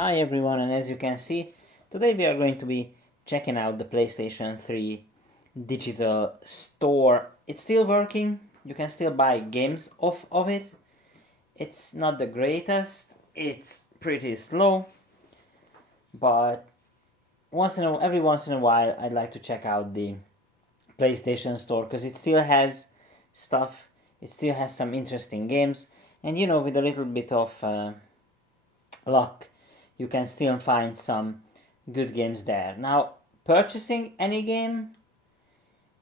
Hi everyone, and as you can see, today we are going to be checking out the PlayStation 3 digital store. It's still working, you can still buy games off of it. It's not the greatest, it's pretty slow, but every once in a while I'd like to check out the PlayStation store because it still has stuff, it still has some interesting games, and with a little bit of luck, you can still find some good games there. Now, purchasing any game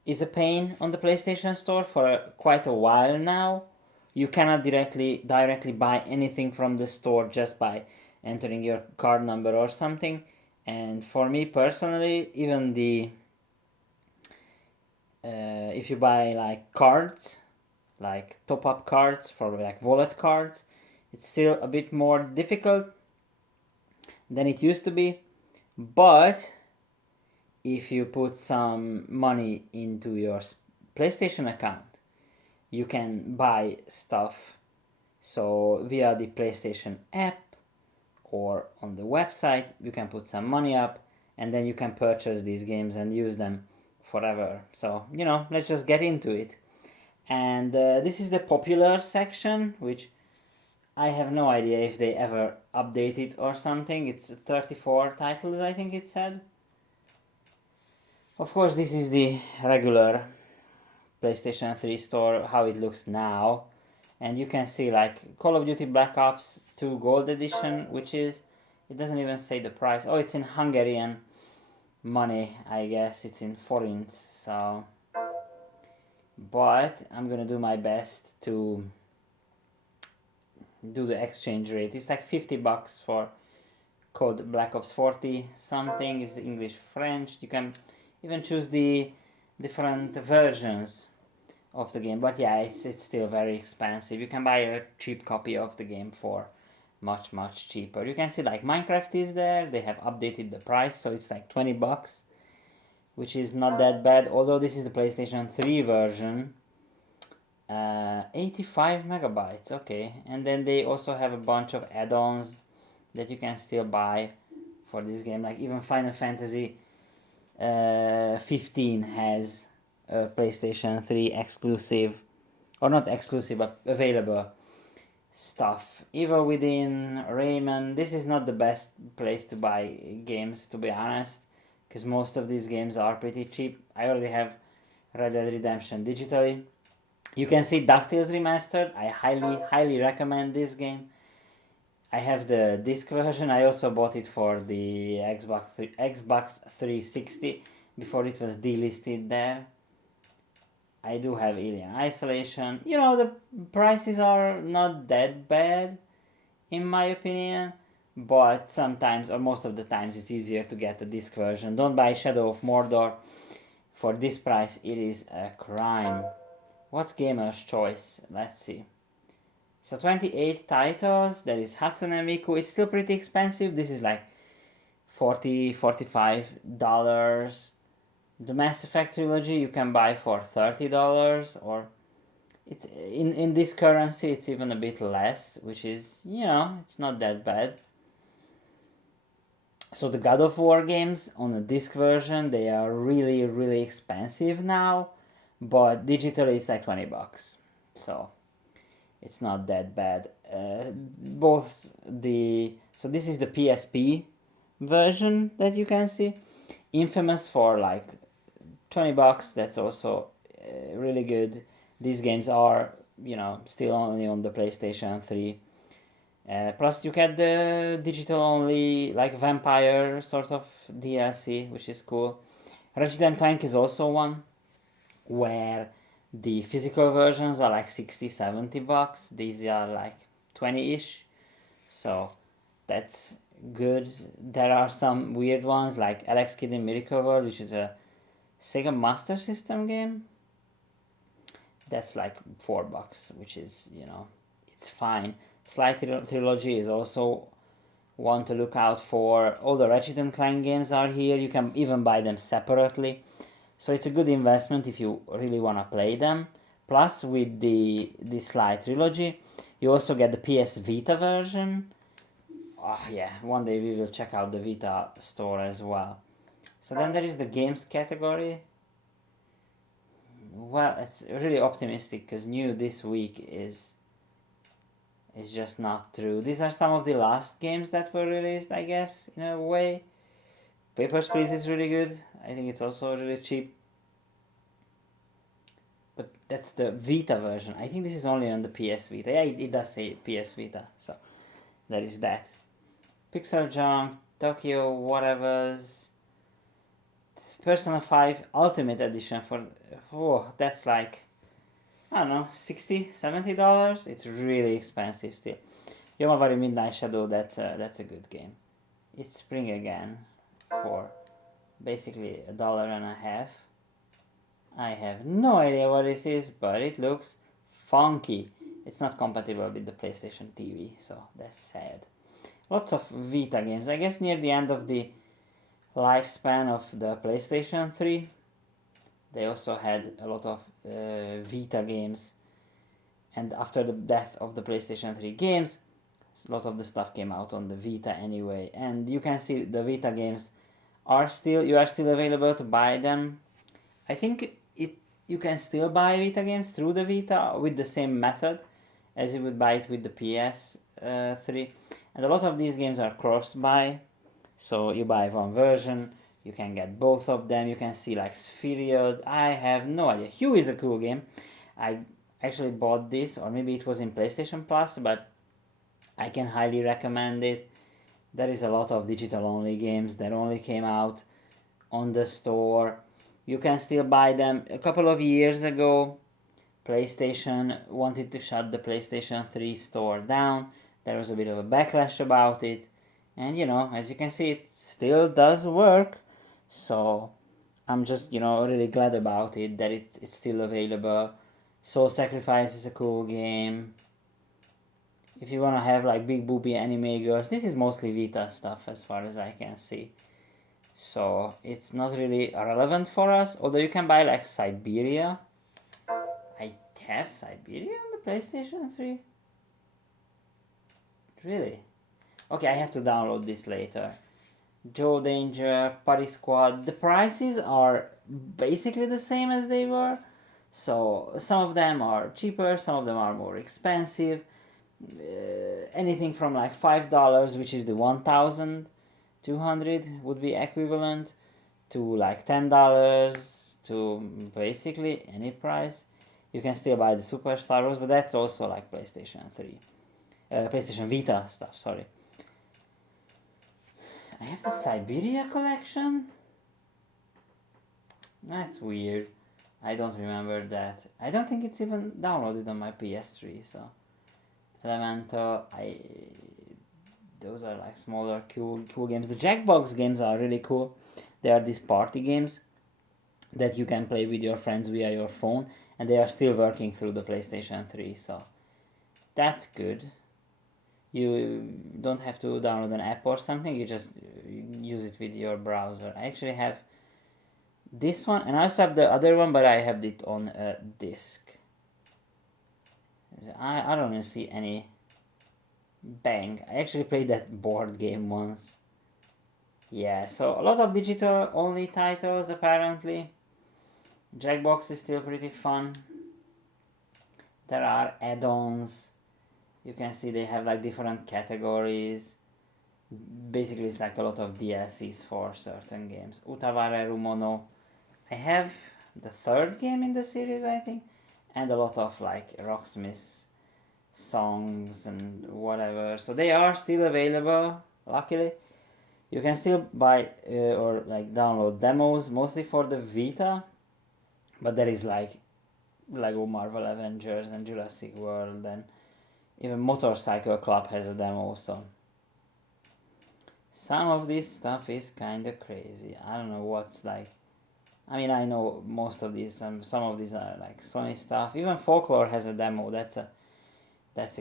is a pain on the PlayStation Store for quite a while now. You cannot directly buy anything from the store just by entering your card number or something. And for me personally, even if you buy like cards, like top-up cards for like wallet cards, it's still a bit more difficult than it used to be. But if you put some money into your PlayStation account, you can buy stuff. So via the PlayStation app or on the website, you can put some money up and then you can purchase these games and use them forever. So, let's just get into it. And this is the popular section, which I have no idea if they ever update it or something. It's 34 titles, I think it said. Of course, this is the regular PlayStation 3 store, how it looks now. And you can see like Call of Duty Black Ops 2 Gold Edition, which is, it doesn't even say the price. Oh, it's in Hungarian money, I guess. It's in forints, so. But I'm gonna do my best to do the exchange rate. It's like 50 bucks for code Black Ops 40 something. Is the English French. You can even choose the different versions of the game, but yeah, it's still very expensive. You can buy a cheap copy of the game for much cheaper. You can see like Minecraft is there. They have updated the price, so it's like 20 bucks, which is not that bad, although this is the PlayStation 3 version. 85 megabytes, okay. And then they also have a bunch of add-ons that you can still buy for this game, like even Final Fantasy 15 has a PlayStation 3 exclusive, or not exclusive, but available stuff. Even within Rayman, this is not the best place to buy games, to be honest, because most of these games are pretty cheap. I already have Red Dead Redemption digitally. You can see DuckTales Remastered. I highly recommend this game. I have the disc version. I also bought it for the Xbox 360 before it was delisted there. I do have Alien Isolation. The prices are not that bad, in my opinion, but sometimes, or most of the times, it's easier to get the disc version. Don't buy Shadow of Mordor. For this price, it is a crime. What's Gamer's Choice? Let's see. So 28 titles. There is Hatsune Miku. It's still pretty expensive. This is like $45. The Mass Effect trilogy you can buy for $30, or it's in this currency it's even a bit less, which is, it's not that bad. So the God of War games on the disc version, they are really expensive now, but digitally it's like 20 bucks. So it's not that bad. So this is the PSP version that you can see. Infamous for like 20 bucks. That's also really good. These games are, still only on the PlayStation 3. Plus you get the digital only like vampire sort of DLC, which is cool. Ratchet & Clank is also one where the physical versions are like 60-70 bucks. These are like 20-ish. So that's good. There are some weird ones like Alex Kidd in Miracle World, which is a Sega Master System game. That's like 4 bucks, which is, it's fine. Sly Trilogy is also one to look out for. All the Ratchet & Clank games are here. You can even buy them separately. So it's a good investment if you really want to play them. Plus, with the Sly Trilogy, you also get the PS Vita version. yeah, one day we will check out the Vita store as well. So then there is the games category. Well, it's really optimistic because new this week is just not true. These are some of the last games that were released, I guess, in a way. Papers, Please is really good. I think it's also really cheap. But that's the Vita version. I think this is only on the PS Vita. Yeah, it does say PS Vita, so there is that. Pixel Junk, Tokyo Whatever's, Persona 5 Ultimate Edition for, that's like, I don't know, $60, $70. It's really expensive still. Yomawari Midnight Shadow, that's a good game. It's spring again for basically $1.50. I have no idea what this is, but it looks funky. It's not compatible with the PlayStation TV, so that's sad. Lots of Vita games. I guess near the end of the lifespan of the PlayStation 3, they also had a lot of Vita games. And after the death of the PlayStation 3 games, a lot of the stuff came out on the Vita anyway. And you can see the Vita games you are still available to buy them. I think you can still buy Vita games through the Vita with the same method as you would buy it with the PS3. And a lot of these games are cross-buy, so you buy one version, you can get both of them. You can see like Spheroid. I have no idea. Hue is a cool game. I actually bought this, or maybe it was in PlayStation Plus, but I can highly recommend it. There is a lot of digital-only games that only came out on the store. You can still buy them. A couple of years ago, PlayStation wanted to shut the PlayStation 3 store down. There was a bit of a backlash about it. And, as you can see, it still does work. So, I'm just, really glad about it, that it's still available. Soul Sacrifice is a cool game. If you want to have, like, big booby anime girls, this is mostly Vita stuff as far as I can see. So it's not really relevant for us, although you can buy like Siberia. I have Siberia on the PlayStation 3? Really? Okay, I have to download this later. Joe Danger, Party Squad. The prices are basically the same as they were. So some of them are cheaper, some of them are more expensive. Anything from like $5, which is the 1,200 would be equivalent, to like $10, to basically any price. You can still buy the Superstar Wars, but that's also like PlayStation 3. PlayStation Vita stuff, sorry. I have the Siberia collection? That's weird. I don't remember that. I don't think it's even downloaded on my PS3, so... Elemental, those are like smaller cool games. The Jackbox games are really cool. They are these party games that you can play with your friends via your phone, and they are still working through the PlayStation 3, so that's good. You don't have to download an app or something, you just use it with your browser. I actually have this one, and I also have the other one, but I have it on a disc. I don't even see any. Bang. I actually played that board game once. Yeah, so a lot of digital only titles apparently. Jackbox is still pretty fun. There are add-ons. You can see they have like different categories. Basically it's like a lot of DLCs for certain games. Utaware Rumono. I have the third game in the series, I think. And a lot of like Rocksmith songs and whatever. So they are still available, luckily. You can still buy or like download demos, mostly for the Vita. But there is like Lego Marvel Avengers and Jurassic World, and even Motorcycle Club has a demo, so some of this stuff is kinda crazy. I don't know what's like. I mean, I know most of these, some of these are like Sony stuff. Even Folklore has a demo. That's a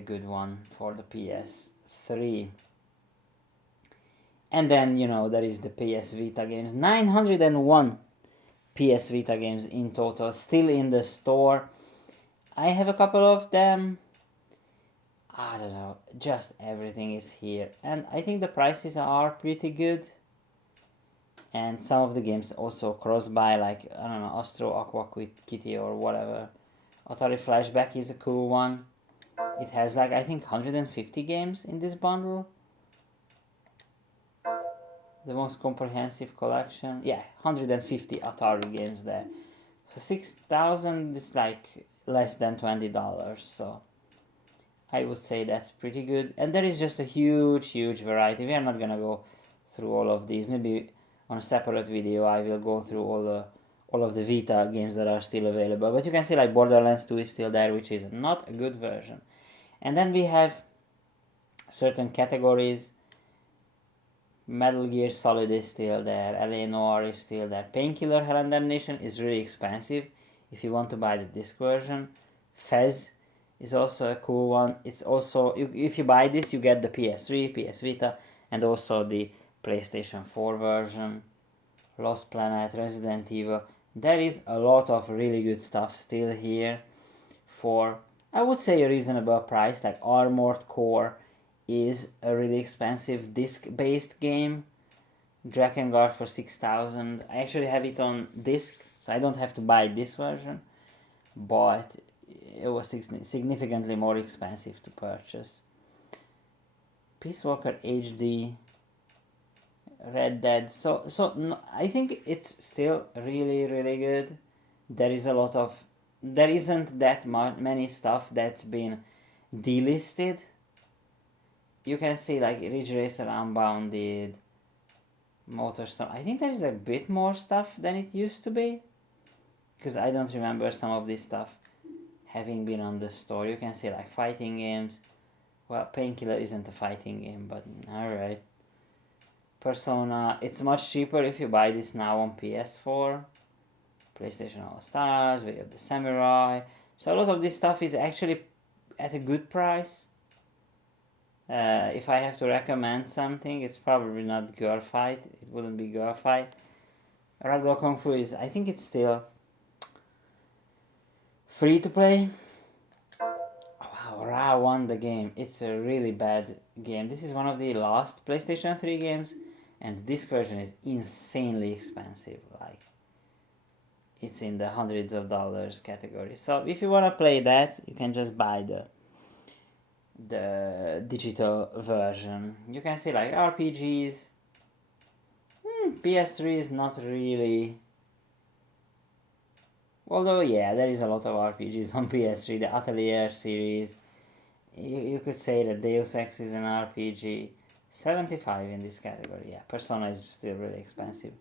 good one for the PS3. And then, there is the PS Vita games. 901 PS Vita games in total, still in the store. I have a couple of them. I don't know, just everything is here. And I think the prices are pretty good. And some of the games also cross-buy, like, I don't know, Astro Aqua Kitty or whatever. Atari Flashback is a cool one. It has like, I think, 150 games in this bundle. The most comprehensive collection. Yeah, 150 Atari games there. For 6,000 is like less than $20, so I would say that's pretty good. And there is just a huge variety. We are not gonna go through all of these. Maybe on a separate video I will go through all of the Vita games that are still available. But you can see like Borderlands 2 is still there, which is not a good version. And then we have certain categories. Metal Gear Solid is still there, LA Noire is still there. Painkiller Hell and Damnation is really expensive if you want to buy the disc version. Fez is also a cool one. It's also, if you buy this, you get the PS3, PS Vita, and also the PlayStation 4 version. Lost Planet, Resident Evil. There is a lot of really good stuff still here for, I would say, a reasonable price. Like Armored Core is a really expensive disc-based game. Drakengard for 6,000. I actually have it on disc, so I don't have to buy this version, but it was significantly more expensive to purchase. Peace Walker HD, Red Dead. So no, I think it's still really good. There isn't that many stuff that's been delisted. You can see like Ridge Racer Unbounded, Motorstorm. I think there is a bit more stuff than it used to be, because I don't remember some of this stuff having been on the store. You can see like fighting games. Well, Painkiller isn't a fighting game, but alright. Persona, it's much cheaper if you buy this now on PS4. PlayStation All Stars, Way of the Samurai. So a lot of this stuff is actually at a good price. If I have to recommend something, it's probably not Girl Fight. It wouldn't be Girl Fight. Ragdoll Kung Fu is, I think it's still free to play. Wow, Ra won the game. It's a really bad game. This is one of the last PlayStation 3 games, and this version is insanely expensive. Like, it's in the hundreds of dollars category. So if you want to play that, you can just buy the digital version. You can see like RPGs. PS3 is not really, although yeah, there is a lot of RPGs on PS3. The Atelier series, you could say that Deus Ex is an RPG. 75 in this category. Yeah, Persona is still really expensive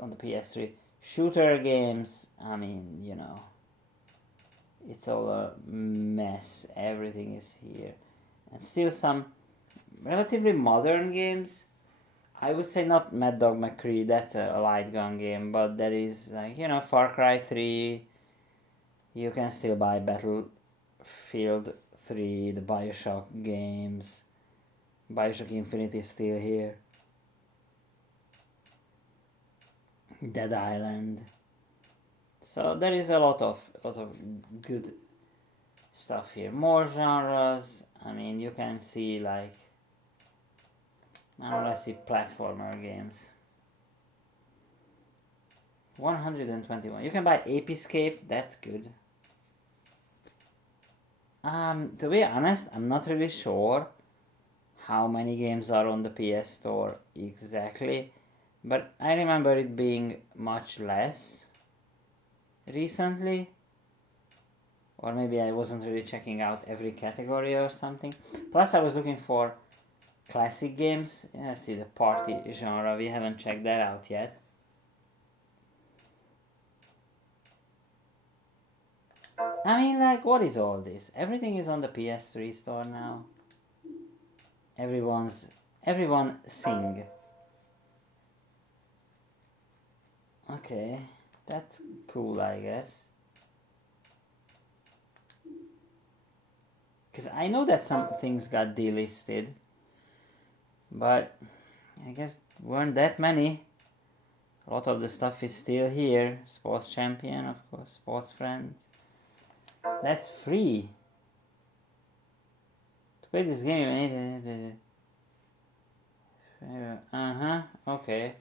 on the PS3. Shooter games, I mean, you know, it's all a mess. Everything is here. And still some relatively modern games. I would say not Mad Dog McCree, that's a light gun game, but there is like, you know, Far Cry 3. You can still buy Battlefield 3, the Bioshock games. Bioshock Infinite is still here. Dead Island. So there is a lot of good stuff here. More genres. I mean, you can see like, now let's see, platformer games. 121. You can buy Ape Escape. That's good. To be honest, I'm not really sure how many games are on the PS Store exactly, but I remember it being much less recently, or maybe I wasn't really checking out every category or something. Plus I was looking for classic games. Yeah, see the party genre, we haven't checked that out yet. I mean, like, what is all this? Everything is on the PS3 store now. Everyone sing. Okay, that's cool, I guess. Because I know that some things got delisted, but I guess weren't that many. A lot of the stuff is still here. Sports Champion, of course, Sports Friends. That's free. To play this game, you need... okay.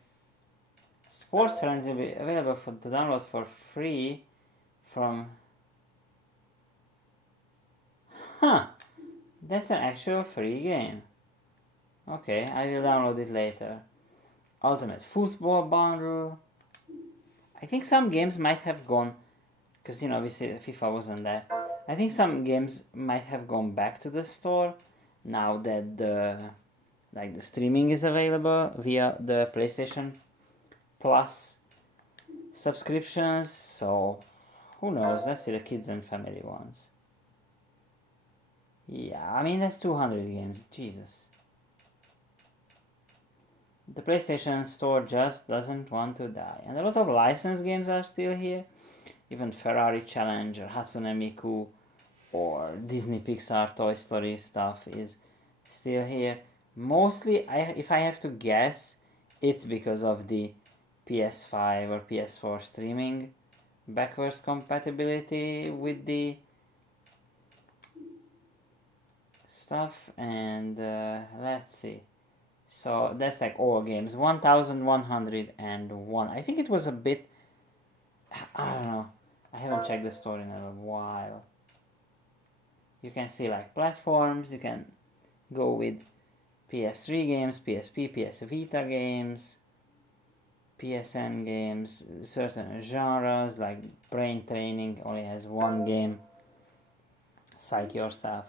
Sports Friends will be available to download for free from... Huh! That's an actual free game. Okay, I will download it later. Ultimate Football Bundle. I think some games might have gone... Because, you know, obviously FIFA wasn't there. I think some games might have gone back to the store now that the streaming is available via the PlayStation Plus subscriptions. So who knows? Let's see the kids and family ones. Yeah, I mean that's 200 games. Jesus. The PlayStation Store just doesn't want to die. And a lot of licensed games are still here. Even Ferrari Challenge or Hatsune Miku or Disney Pixar Toy Story stuff is still here. Mostly, if I have to guess, it's because of the PS5 or PS4 streaming backwards compatibility with the stuff. And let's see. So that's like all games. 1101. I think it was a bit... I don't know. I haven't checked the store in a while. You can see like platforms. You can go with PS3 games, PSP, PS Vita games, PSN games, certain genres like Brain Training only has one game. Psych Yourself.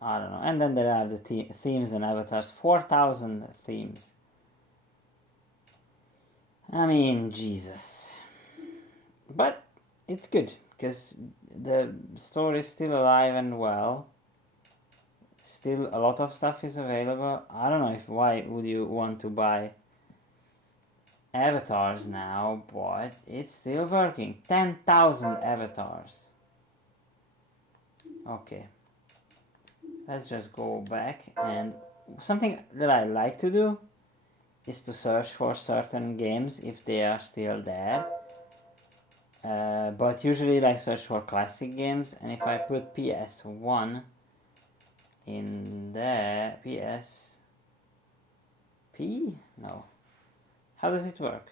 I don't know. And then there are the themes and avatars. 4,000 themes. I mean, Jesus. But it's good because the store is still alive and well. Still a lot of stuff is available. I don't know why would you want to buy avatars now, but it's still working. 10,000 avatars. Okay. Let's just go back, and something that I like to do is to search for certain games if they are still there. But usually like search for classic games, and if I put PS1 in there, PSP? No. How does it work?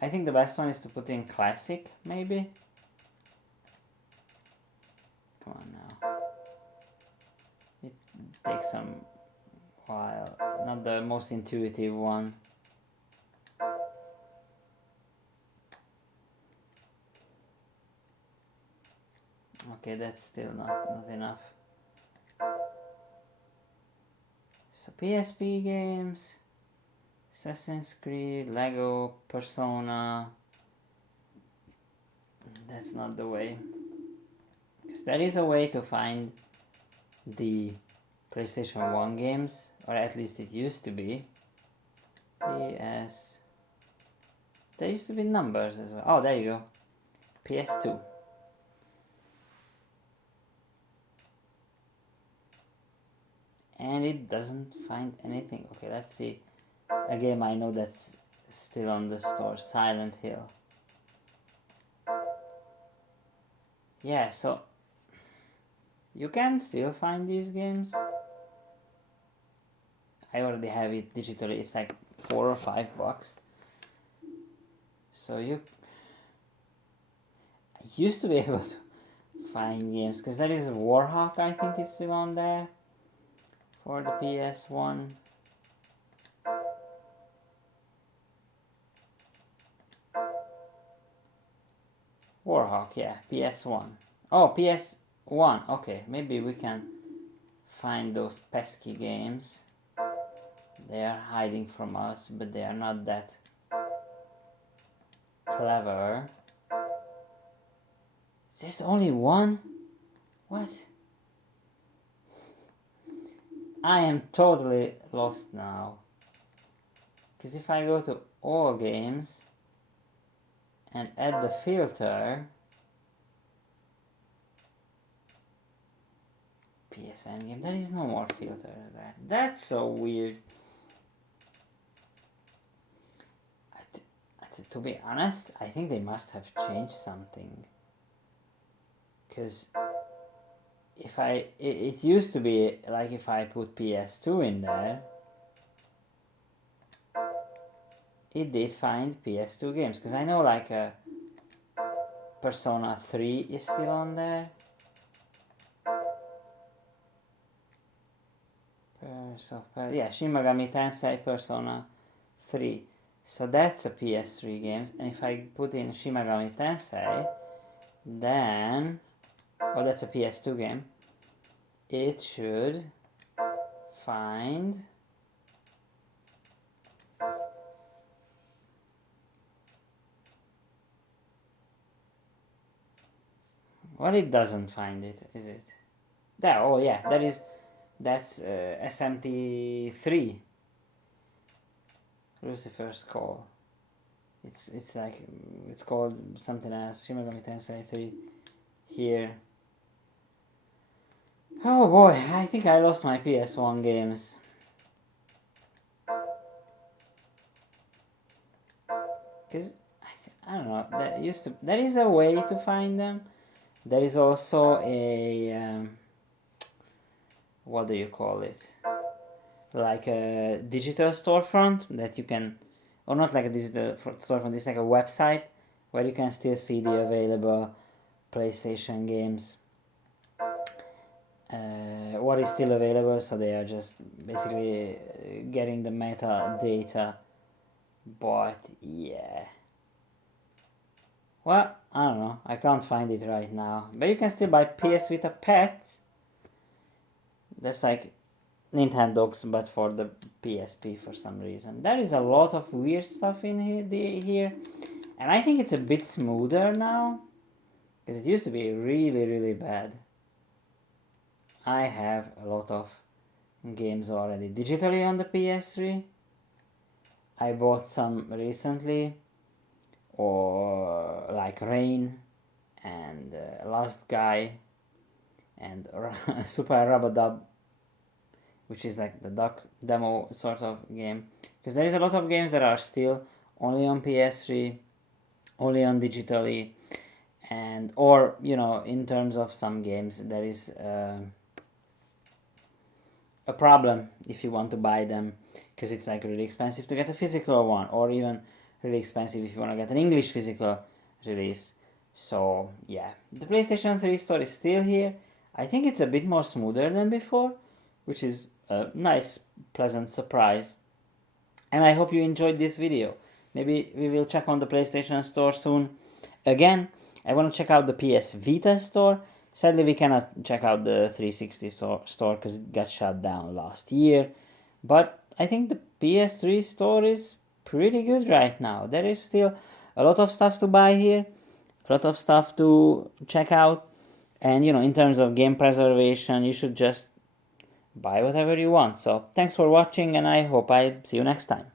I think the best one is to put in classic, maybe? Come on now. It takes some while. Not the most intuitive one. Okay, that's still not enough. So PSP games, Assassin's Creed, Lego, Persona. That's not the way. Because there is a way to find the PlayStation 1 games, or at least it used to be. PS. There used to be numbers as well. Oh, there you go. PS2. And it doesn't find anything. Okay, let's see. A game I know that's still on the store. Silent Hill. Yeah, so you can still find these games. I already have it digitally. It's like $4 or $5. So I used to be able to find games because there is Warhawk, I think it's still on there for the PS1. Warhawk, yeah, PS1. Oh, PS1. Okay, maybe we can find those pesky games. They are hiding from us, but they are not that clever. There's only one? What? I am totally lost now. Because if I go to all games and add the filter, PSN game, there is no more filter there. That's so weird. To be honest, I think they must have changed something. Because if it used to be like if I put PS2 in there, it did find PS2 games, because I know like Persona 3 is still on there. Yeah, Shin Megami Tensei Persona 3. So that's a PS3 game, and if I put in Shin Megami Tensei, then, oh, that's a PS2 game, it should find well, it doesn't find it, is it? There, oh yeah, that's SMT3, Lucifer's Call. It's like, it's called something else, Shin Megami Tensei 3 here. Oh boy, I think I lost my PS1 games. Because, I don't know, there is a way to find them. There is also a, what do you call it? Like a digital storefront that you can, or not like a digital storefront, it's like a website where you can still see the available PlayStation games. What is still available, so they are just basically getting the metadata. But yeah, well, I don't know, I can't find it right now, but you can still buy PS Vita Pet. That's like Nintendo's, but for the PSP for some reason. There is a lot of weird stuff in here, and I think it's a bit smoother now, because it used to be really, really bad. I have a lot of games already digitally on the PS3. I bought some recently, or like Rain and Last Guy and Super Rub-a-Dub, which is like the duck demo sort of game, because there is a lot of games that are still only on PS3, only on digitally, and or you know, in terms of some games there is a problem if you want to buy them, because it's like really expensive to get a physical one, or even really expensive if you want to get an English physical release. So yeah, the PlayStation 3 store is still here. I think it's a bit more smoother than before, which is a nice, pleasant surprise. And I hope you enjoyed this video. Maybe we will check on the PlayStation store soon. Again, I want to check out the PS Vita store. Sadly, we cannot check out the 360 store because it got shut down last year. But I think the PS3 store is pretty good right now. There is still a lot of stuff to buy here, a lot of stuff to check out. And you know, in terms of game preservation, you should just buy whatever you want. So thanks for watching, and I hope I see you next time.